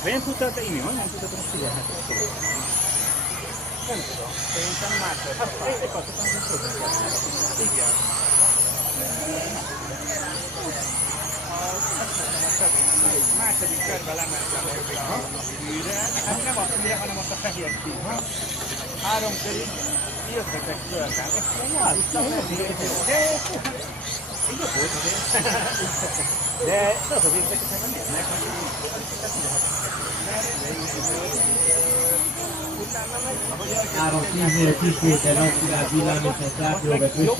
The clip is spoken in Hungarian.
Nem tudtad, te inni, nem tudtad, hogy 17-es. Nem tudom, szerintem másod. Egy passzottam, hogy tudod. Igen. A második körben lementem a fűre, hát nem a fűre, hanem azt a fehér színre. 3 körig jöttetek körben, és én jártam lenni, így ott volt azért. De az az érdekes, hogy nem érnek, Áram 10 kisvétel, napvilág, villámítás, látóvezető.